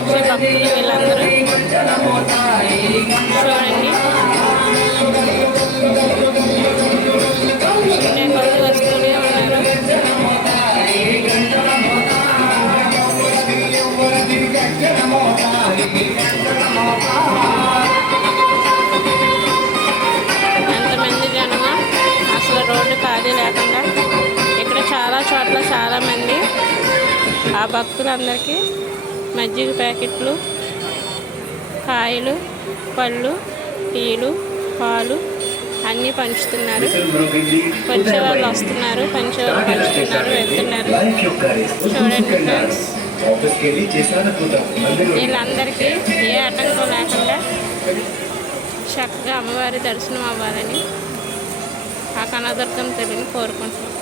వచ్చే భక్తులు వీళ్ళందరూ చూడండి. కొద్ది వస్తూనే ఉన్నారు. ఎంతమంది జనమా, అసలు రోడ్డు ఖాళీ లేకుండా. ఇక్కడ చాలా చోట్ల చాలామంది ఆ భక్తులందరికీ మజ్జిగ ప్యాకెట్లు, కాయలు, పళ్ళు, టీలు, పాలు అన్నీ పంచుతున్నారు. వచ్చేవాళ్ళు వస్తున్నారు, పంచేవాళ్ళు పంచుతున్నారు, వెళ్తున్నారు. చూడండి ఫ్రెండ్స్, వీళ్ళందరికీ ఏ ఆటంకం లేకుండా చక్కగా అమ్మవారి దర్శనం అవ్వాలని ఆ కనదుర్గం తల్లిని కోరుకుంటున్నాం.